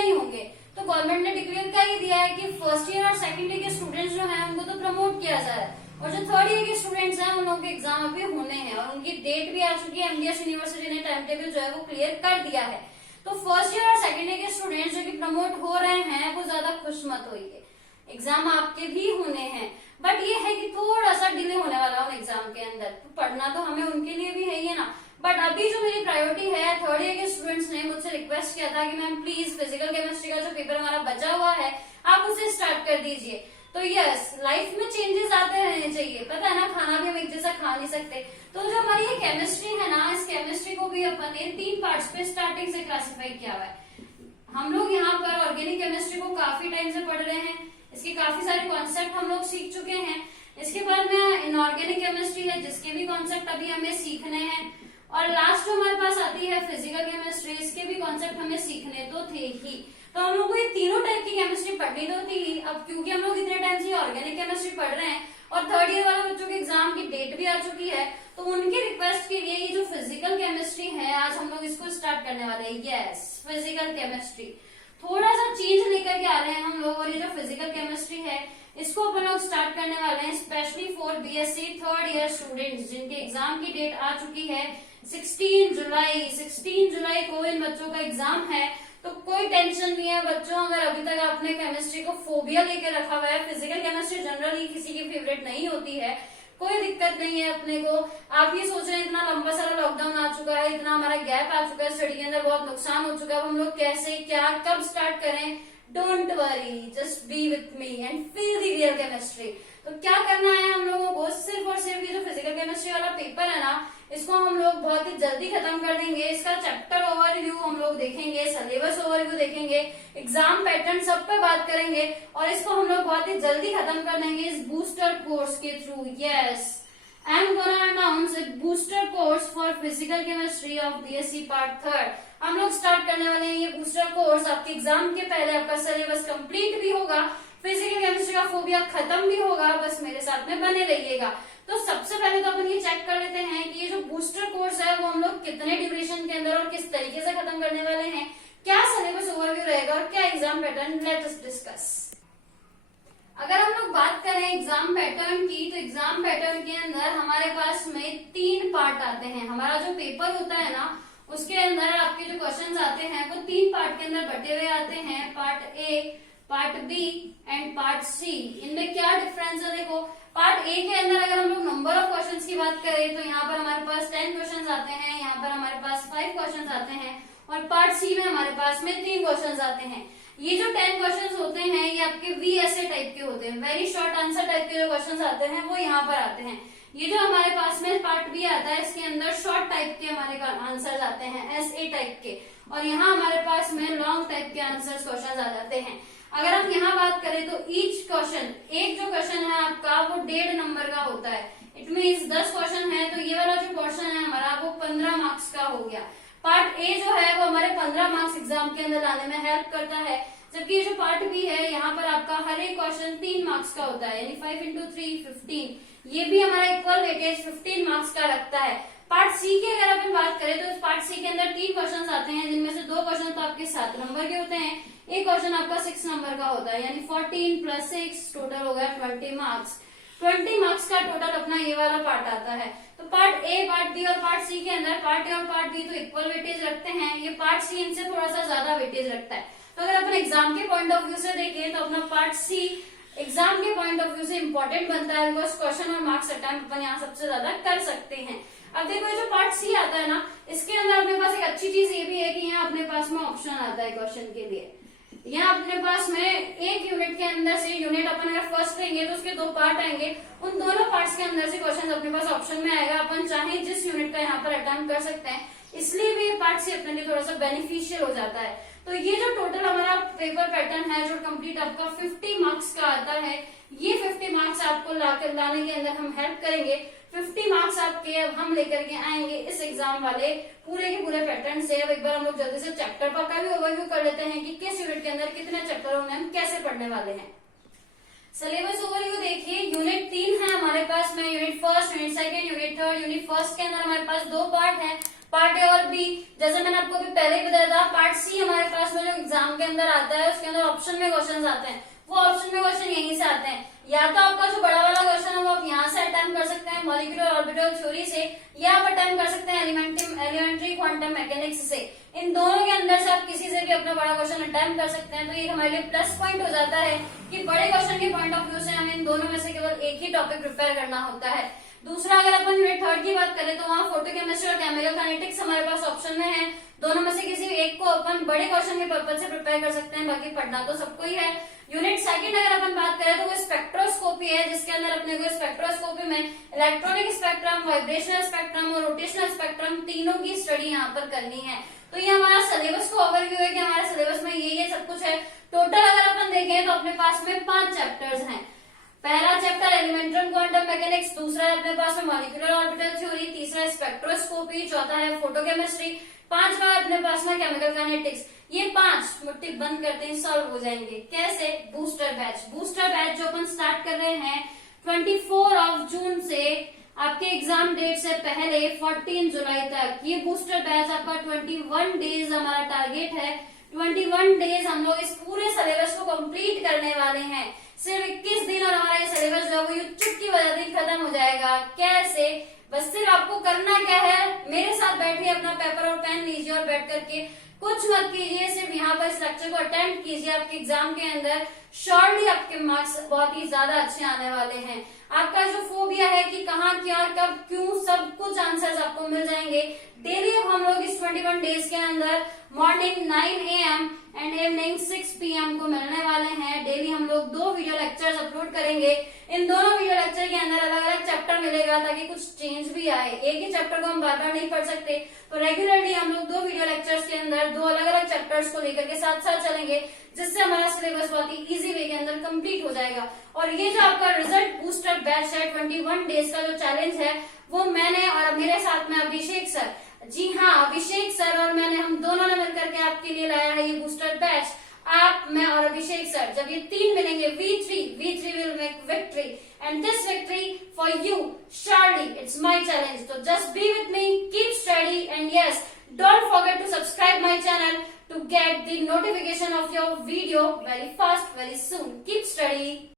नहीं होंगे। तो गवर्नमेंट ने डिक्लेयर कर ही दिया है कि फर्स्ट ईयर और सेकंड ईयर के स्टूडेंट्स जो हैं उनको तो प्रमोट किया जा रहा है, और जो थर्ड ईयर के स्टूडेंट्स हैं उन लोगों के एग्जाम अभी होने हैं और उनकी डेट भी आ चुकी है। एमडीएस यूनिवर्सिटी ने टाइम टेबल जो है वो क्लियर कर दिया है। तो फर्स्ट ईयर और सेकंड ईयर के स्टूडेंट्स जो कि प्रमोट हो रहे हैं वो ज्यादा खुश मत होइए, एग्जाम आपके भी होने हैं, बट ये है कि थोड़ा सा डिले होने वाला है एग्जाम के अंदर। तो पढ़ना तो हमें उनके लिए भी है ही है ना, बट अभी जो मेरी प्रायोरिटी है, थर्ड ईयर के स्टूडेंट्स ने मुझसे रिक्वेस्ट किया था कि मैम प्लीज फिजिकल केमिस्ट्री का जो पेपर हमारा बचा हुआ है आप उसे स्टार्ट कर दीजिए। तो यस, लाइफ में चेंजेस आते रहने चाहिए, पता है ना, खाना भी हम एक जैसा खा नहीं सकते। तो जो हमारी ये केमिस्ट्री है ना, इस केमिस्ट्री को भी अपन ने 3 पार्ट्स पे स्टार्टिंग से क्लासिफाई किया हुआ है। हम लोग यहाँ पर ऑर्गेनिक केमिस्ट्री को काफी टाइम से पढ़ रहे हैं, इसके काफी सारे कॉन्सेप्ट हम लोग सीख चुके हैं। इसके बाद में इनऑर्गेनिक केमिस्ट्री है जिसके भी कॉन्सेप्ट अभी हमें सीखने हैं, और लास्ट जो हमारे पास आती है फिजिकल केमिस्ट्री, इसके भी कॉन्सेप्ट हमें सीखने तो थे ही। तो हम लोग को ये तीनों टाइप की केमिस्ट्री पढ़नी तो थी ही। अब क्योंकि हम लोग इतने टाइम से ऑर्गेनिक केमिस्ट्री पढ़ रहे हैं और थर्ड ईयर वाले बच्चों के एग्जाम की डेट भी आ चुकी है, तो उनके रिक्वेस्ट के लिए ये जो फिजिकल केमिस्ट्री है आज हम लोग इसको स्टार्ट करने वाले हैं। यस, फिजिकल केमिस्ट्री थोड़ा सा चेंज लेकर के आ रहे हैं हम लोग, और ये जो फिजिकल केमिस्ट्री है इसको अपन लोग स्टार्ट करने वाले हैं specially for BSc third year students जिनके एग्जाम की डेट आ चुकी है 16 जुलाई। 16 जुलाई को इन बच्चों का एग्जाम है। तो कोई टेंशन नहीं है बच्चों, अगर अभी तक आपने केमिस्ट्री को फोबिया लेके रखा हुआ है, फिजिकल केमिस्ट्री जनरली किसी की फेवरेट नहीं होती है, कोई दिक्कत नहीं है अपने को। आप ये सोच रहे हैं इतना लंबा सारा लॉकडाउन आ चुका है, इतना हमारा गैप आ चुका है, स्टडी के अंदर बहुत नुकसान हो चुका है, अब हम लोग कैसे क्या कब स्टार्ट करें। Don't worry, just be with me and feel the real chemistry. तो क्या करना है हम लोगों को, सिर्फ और सिर्फ ये जो फिजिकल केमिस्ट्री वाला पेपर है ना, इसको हम लोग बहुत ही जल्दी खत्म कर देंगे। इसका चैप्टर ओवरव्यू हम लोग देखेंगे, सिलेबस ओवरव्यू देखेंगे, एग्जाम पैटर्न सब पे बात करेंगे, और इसको हम लोग बहुत ही जल्दी खत्म कर देंगे इस बूस्टर कोर्स के through. Yes, I am gonna announce A booster course for physical chemistry of BSc part 3। हम लोग स्टार्ट करने वाले हैं ये बूस्टर कोर्स। आपके एग्जाम के पहले आपका सिलेबस कंप्लीट भी होगा, फिजिकल केमिस्ट्री का फोबिया खत्म भी होगा, बस मेरे साथ में बने रहिएगा। तो सबसे पहले तो अपन ये चेक कर लेते हैं कि ये जो बूस्टर कोर्स है वो हम लोग कितने ड्यूरेशन के अंदर और किस तरीके से खत्म करने वाले हैं, क्या सिलेबस ओवरव्यू रहेगा और क्या exam pattern, let us discuss. अगर हम लोग बात करें एग्जाम पैटर्न की, तो एग्जाम पैटर्न के अंदर हमारे पास में 3 पार्ट आते हैं। हमारा जो पेपर होता है ना उसके अंदर आपके जो क्वेश्चंस आते हैं वो 3 पार्ट के अंदर बटे हुए आते हैं, part A, part B and part C. इनमें क्या डिफरेंस है, देखो पार्ट ए के अंदर अगर हम लोग नंबर ऑफ क्वेश्चंस की बात करें तो यहाँ पर हमारे पास 10 क्वेश्चंस आते हैं, यहाँ पर हमारे पास 5 क्वेश्चंस आते हैं, और पार्ट सी में हमारे पास में 3 क्वेश्चंस आते हैं। ये जो 10 क्वेश्चंस होते हैं ये आपके वीएसए टाइप के होते हैं, वेरी शॉर्ट आंसर टाइप के जो क्वेश्चंस आते हैं वो यहाँ पर आते हैं। ये जो हमारे पास में पार्ट बी आता है इसके अंदर शॉर्ट टाइप के हमारे आंसर्स आते हैं, एसए टाइप के, और यहाँ हमारे पास में लॉन्ग टाइप के आंसर्स क्वेश्चंस आ जाते हैं। अगर आप यहाँ बात करें तो ईच क्वेश्चन, एक जो क्वेश्चन है आपका वो 1.5 नंबर का होता है। इट मीन्स 10 क्वेश्चन है तो ये वाला जो क्वेश्चन है हमारा वो 15 मार्क्स का हो गया। पार्ट ए जो है वो हमारे 15 मार्क्स एग्जाम के अंदर लाने में हेल्प करता है, जबकि ये जो पार्ट बी है यहाँ पर आपका हर एक क्वेश्चन 3 मार्क्स का होता है, यानी 5 into 3 15। ये भी हमारा इक्वल वेटेज 15 मार्क्स का रखता है। पार्ट सी की अगर अपन बात करें तो पार्ट सी के अंदर 3 क्वेश्चन आते हैं, जिनमें से 2 क्वेश्चन तो आपके 7 नंबर के होते हैं, एक क्वेश्चन आपका 6 नंबर का होता है, यानी 14 + 6 टोटल हो गया 20 मार्क्स। 20 मार्क्स का टोटल अपना ये वाला पार्ट आता है। तो पार्ट ए, पार्ट बी और पार्ट सी के अंदर पार्ट ए और पार्ट बी तो इक्वल वेटेज रखते हैं, ये पार्ट सी इनसे थोड़ा सा ज्यादा वेटेज रखता है। तो अगर अपन एग्जाम के पॉइंट ऑफ व्यू से देखें तो अपना पार्ट सी एग्जाम के पॉइंट ऑफ व्यू से इंपॉर्टेंट बनता है, बिकॉज क्वेश्चन और मार्क्स अटेम्प्ट अपन यहाँ सबसे ज्यादा कर सकते हैं। अब देखो ये जो पार्ट सी आता है ना, इसके अंदर अपने पास एक अच्छी चीज ये भी है कि यहाँ अपने पास में ऑप्शन आता है क्वेश्चन के लिए। यहाँ अपने पास में एक यूनिट के अंदर से, यूनिट अपन अगर फर्स्ट लेंगे तो उसके 2 पार्ट आएंगे, उन दोनों पार्ट्स के अंदर से क्वेश्चन अपने पास ऑप्शन में आएगा। अपन चाहे जिस यूनिट का यहाँ पर अटेम्प्ट कर सकते हैं, इसलिए भी ये पार्ट सी अपने लिए थोड़ा सा बेनिफिशियल हो जाता है। तो ये जो टोटल हमारा पेपर पैटर्न है जो कंप्लीट आपका 50 मार्क्स का आता है, ये 50 मार्क्स आपको लाने के अंदर हम हेल्प करेंगे। 50 मार्क्स आपके अब हम लेकर के आएंगे इस एग्जाम वाले पूरे के पूरे पैटर्न से। अब एक बार हम लोग जल्दी से चैप्टर का भी ओवरव्यू कर लेते हैं कि किस यूनिट के अंदर कितने चैप्टर होंगे, हम कैसे पढ़ने वाले हैं। सिलेबस ओवरव्यू देखिए, यूनिट 3 है हमारे पास में, unit first, unit second, unit third. Unit first के अंदर हमारे पास 2 पार्ट है, पार्ट ए और बी, जैसे मैंने आपको अभी पहले ही बताया था, पार्ट सी हमारे पास में जो एग्जाम के अंदर आता है उसके अंदर ऑप्शन में क्वेश्चन आते हैं, वो ऑप्शन में क्वेश्चन यहीं से आते हैं। या तो आपका जो बड़ा वाला क्वेश्चन है वो आप यहाँ से अटेम्प्ट कर सकते हैं मॉलिक्यूलर ऑर्बिटल थ्योरी से, या आप अटेम्प्ट कर सकते हैं एलिमेंट्री क्वांटम मैकेनिक्स से। इन दोनों के अंदर से आप किसी से भी अपना बड़ा क्वेश्चन अटेम्प्ट कर सकते हैं। तो ये हमारे लिए प्लस पॉइंट हो जाता है कि बड़े क्वेश्चन के पॉइंट ऑफ व्यू से हमें इन दोनों में से केवल एक ही टॉपिक प्रिपेयर करना होता है। दूसरा, अगर अपन यूनिट 3 की बात करें तो वहाँ फोटोकेमिस्ट्री और केमिकल काइनेटिक्स हमारे पास ऑप्शन में है। दोनों में से किसी एक को अपन बड़े क्वेश्चन के पर्पज से प्रिपेयर कर सकते हैं, बाकी पढ़ना तो सबको ही है। यूनिट 2 अगर अपन बात करें तो वो स्पेक्ट्रोस्कोपी है, जिसके अंदर अपने को स्पेक्ट्रोस्कोपी में इलेक्ट्रॉनिक स्पेक्ट्रम, वाइब्रेशनल स्पेक्ट्रम और रोटेशनल स्पेक्ट्रम तीनों की स्टडी यहाँ पर करनी है। तो ये हमारा सिलेबस को ओवरव्यू है कि हमारे सिलेबस में ये सब कुछ है। टोटल अगर अपन देखें तो अपने पास में 5 चैप्टर्स हैं। पहला चैप्टर एलिमेंट्री क्वांटम मैकेनिक्स, दूसरा है अपने पास में मॉलिक्यूलर ऑर्बिटल थ्योरी, तीसरा स्पेक्ट्रोस्कोपी, चौथा है फोटोकेमिस्ट्री, पांचवा है अपने पास में केमिकल काइनेटिक्स। ये 5 मुट्ठी बंद करते हैं सॉल्व हो जाएंगे। कैसे? Booster batch. बूस्टर बैच जो अपन स्टार्ट कर रहे हैं 24 जून से आपके एग्जाम डेट से पहले 14 जुलाई तक। ये बूस्टर बैच आपका 21 डेज हमारा टारगेट है। 21 डेज हम लोग इस पूरे सिलेबस को कंप्लीट करने वाले हैं। सिर्फ 21 दिन और हमारा ये सिलेबस जो है वो चुटकी बजाते ही खत्म हो जाएगा। कैसे? बस सिर्फ आपको करना क्या है, मेरे साथ बैठिए, अपना पेपर और पेन लीजिए और बैठ करके कुछ मत कीजिए, सिर्फ यहाँ पर इस लेक्चर को अटेंड कीजिए। आपके एग्जाम के अंदर श्योरली आपके मार्क्स बहुत ही ज्यादा अच्छे आने वाले हैं। आपका जो फोबिया है कि कहाँ, क्या, कब, क्यों, सब कुछ आंसर्स आपको मिल जाएंगे। डेली अब हम लोग इस 21 डेज के अंदर morning 9 AM and evening 6 PM को मिलने वाले हैं। डेली हम लोग 2 वीडियो लेक्चर्स अपलोड करेंगे। इन दोनों वीडियो लेक्चर के अंदर अलग अलग चैप्टर मिलेगा ताकि कुछ चेंज भी आए। एक ही चैप्टर को हम बार बार नहीं पढ़ सकते, तो रेगुलरली हम लोग 2 वीडियो लेक्चर्स के अंदर 2 अलग अलग चैप्टर्स को लेकर के साथ साथ चलेंगे, जिससे हमारा सिलेबस बहुत ही इजी वे के अंदर कंप्लीट हो जाएगा। और ये जो आपका रिजल्ट बूस्टर बैच है 21 डेज का जो चैलेंज है, वो मैंने और मेरे साथ में अभिषेक सर, जी हाँ अभिषेक सर और मैंने, हम दोनों ने मिलकर के आपके लिए लाया है ये बूस्टर बैच। आप, मैं और अभिषेक सर, जब ये 3 मिलेंगे, V3 will make victory and this victory for you surely it's my challenge. So just be with me, keep study, and yes, don't forget to subscribe my channel to get the notification of your video very fast, very soon. Keep study.